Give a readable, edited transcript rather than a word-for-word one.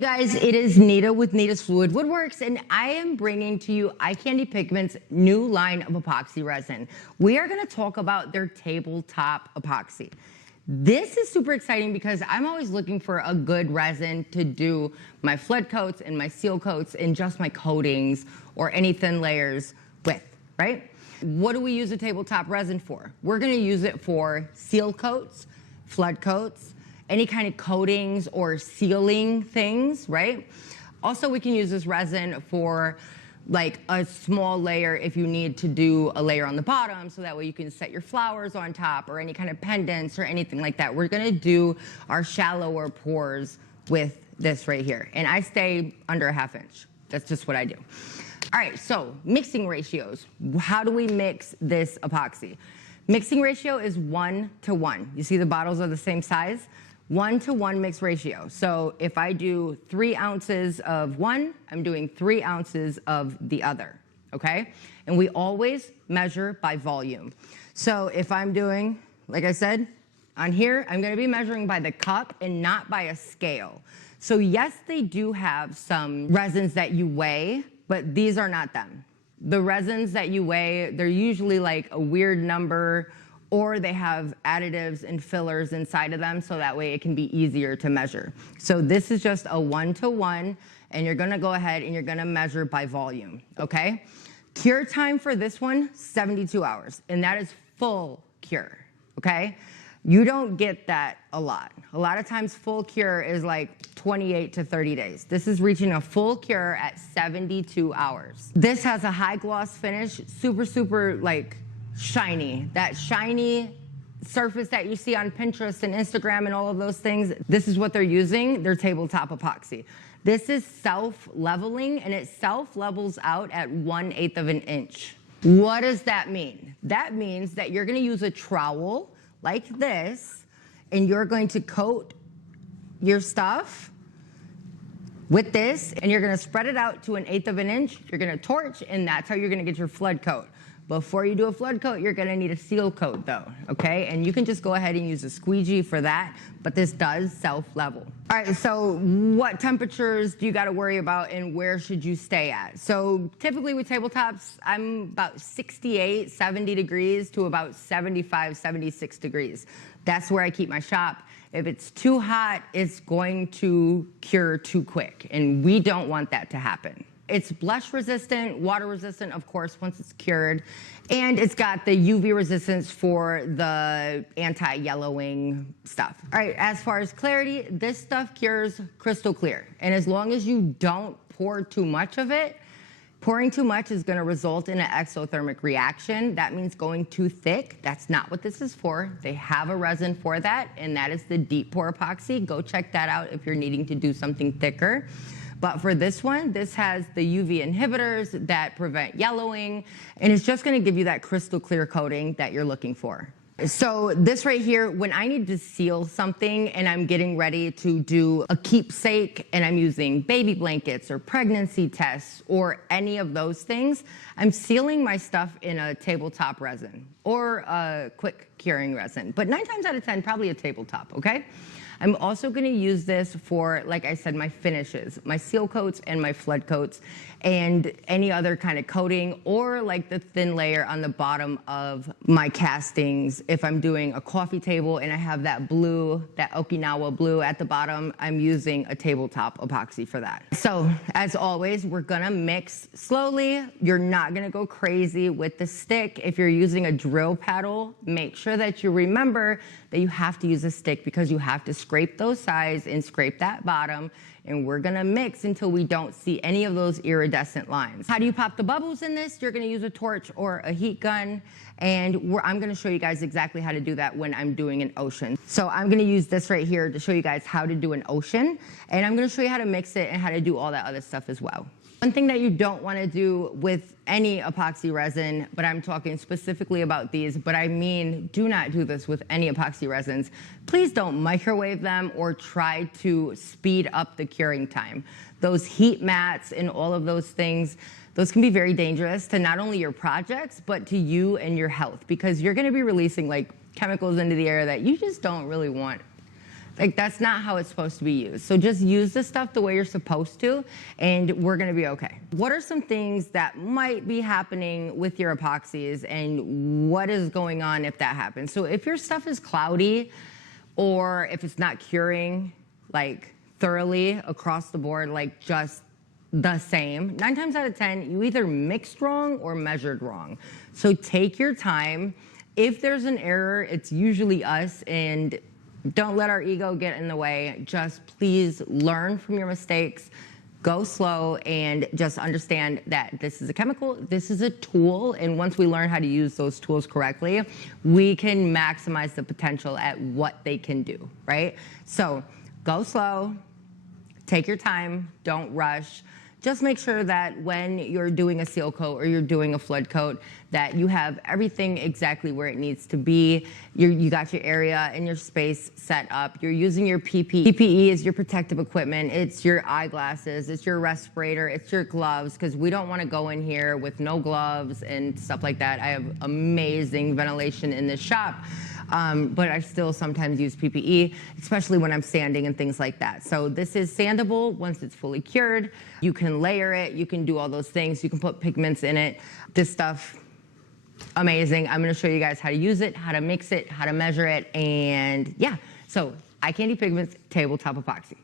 Guys, it is Nita with Nita's Fluid Woodworks, and I am bringing to you Eye Candy Pigments' new line of epoxy resin. We are going to talk about their tabletop epoxy. This is super exciting because I'm always looking for a good resin to do my flood coats and my seal coats and just my coatings or any thin layers with, right? What do we use a tabletop resin for? We're going to use it for seal coats, flood coats, any kind of coatings or sealing things, right? Also, we can use this resin for like a small layer if you need to do a layer on the bottom, so that way you can set your flowers on top or any kind of pendants or anything like that. We're gonna do our shallower pours with this right here. And I stay under a ½ inch. That's just what I do. All right, so mixing ratios. How do we mix this epoxy? Mixing ratio is 1 to 1. You see the bottles are the same size? 1 to 1 mix ratio. So if I do 3 ounces of one, I'm doing 3 ounces of the other, okay? And we always measure by volume. So if I'm doing, like I said, on here, I'm gonna be measuring by the cup and not by a scale. So yes, they do have some resins that you weigh, but these are not them. The resins that you weigh, they're usually like a weird number, or they have additives and fillers inside of them, so that way it can be easier to measure. So this is just a 1 to 1, and you're gonna go ahead and you're gonna measure by volume, okay? Cure time for this one, 72 hours, and that is full cure, okay? You don't get that a lot. A lot of times full cure is like 28 to 30 days. This is reaching a full cure at 72 hours. This has a high gloss finish, super, super like shiny. That shiny surface that you see on Pinterest and Instagram and all of those things, this is what they're using, their tabletop epoxy. This is self-leveling, and it self-levels out at 1/8 of an inch. What does that mean? That means that you're gonna use a trowel like this, and you're going to coat your stuff with this, and you're gonna spread it out to 1/8 of an inch, you're gonna torch, and that's how you're gonna get your flood coat. Before you do a flood coat, you're gonna need a seal coat though, okay? And you can just go ahead and use a squeegee for that, but this does self-level. All right, so what temperatures do you gotta worry about and where should you stay at? So typically with tabletops, I'm about 68, 70 degrees to about 75, 76 degrees. That's where I keep my shop. If it's too hot, it's going to cure too quick, and we don't want that to happen. It's blush resistant, water resistant, of course, once it's cured. And it's got the UV resistance for the anti-yellowing stuff. All right, as far as clarity, this stuff cures crystal clear. And as long as you don't pour too much of it, pouring too much is gonna result in an exothermic reaction. That means going too thick. That's not what this is for. They have a resin for that, and that is the deep pour epoxy. Go check that out if you're needing to do something thicker. But for this one, this has the UV inhibitors that prevent yellowing, and it's just gonna give you that crystal clear coating that you're looking for. So this right here, when I need to seal something and I'm getting ready to do a keepsake and I'm using baby blankets or pregnancy tests or any of those things, I'm sealing my stuff in a tabletop resin or a quick curing resin. But 9 times out of 10, probably a tabletop, okay? I'm also gonna use this for, like I said, my finishes, my seal coats and my flood coats, and any other kind of coating, or like the thin layer on the bottom of my castings. If I'm doing a coffee table and I have that blue, that Okinawa blue at the bottom, I'm using a tabletop epoxy for that. So as always, we're gonna mix slowly. You're not gonna go crazy with the stick. If you're using a drill paddle, make sure that you remember that you have to use a stick, because you have to scrape those sides and scrape that bottom, and we're gonna mix until we don't see any of those iridescent lines. How do you pop the bubbles in this? You're gonna use a torch or a heat gun, and I'm gonna show you guys exactly how to do that when I'm doing an ocean. So I'm gonna use this right here to show you guys how to do an ocean, and I'm gonna show you how to mix it and how to do all that other stuff as well. One thing that you don't want to do with any epoxy resin, but I'm talking specifically about these, but I mean, do not do this with any epoxy resins. Please don't microwave them or try to speed up the curing time. Those heat mats and all of those things, those can be very dangerous to not only your projects, but to you and your health, because you're going to be releasing like chemicals into the air that you just don't really want Like, that's not how it's supposed to be used. So just use the stuff the way you're supposed to, and we're gonna be okay. What are some things that might be happening with your epoxies, and what is going on if that happens? So if your stuff is cloudy, or if it's not curing, like, thoroughly across the board, like just the same, 9 times out of 10, you either mixed wrong or measured wrong. So take your time. If there's an error, it's usually us, and don't let our ego get in the way. Just please learn from your mistakes, go slow, and just understand that this is a chemical, this is a tool, and once we learn how to use those tools correctly, we can maximize the potential at what they can do, right? So go slow, take your time, don't rush. Just make sure that when you're doing a seal coat or you're doing a flood coat, that you have everything exactly where it needs to be. You got your area and your space set up. You're using your PPE. PPE is your protective equipment. It's your eyeglasses. It's your respirator. It's your gloves, because we don't want to go in here with no gloves and stuff like that. I have amazing ventilation in this shop. But I still sometimes use PPE, especially when I'm sanding and things like that. So this is sandable once it's fully cured. You can layer it, you can do all those things, you can put pigments in it. This stuff, amazing. I'm gonna show you guys how to use it, how to mix it, how to measure it, and yeah. So Eye Candy Pigments Tabletop Epoxy.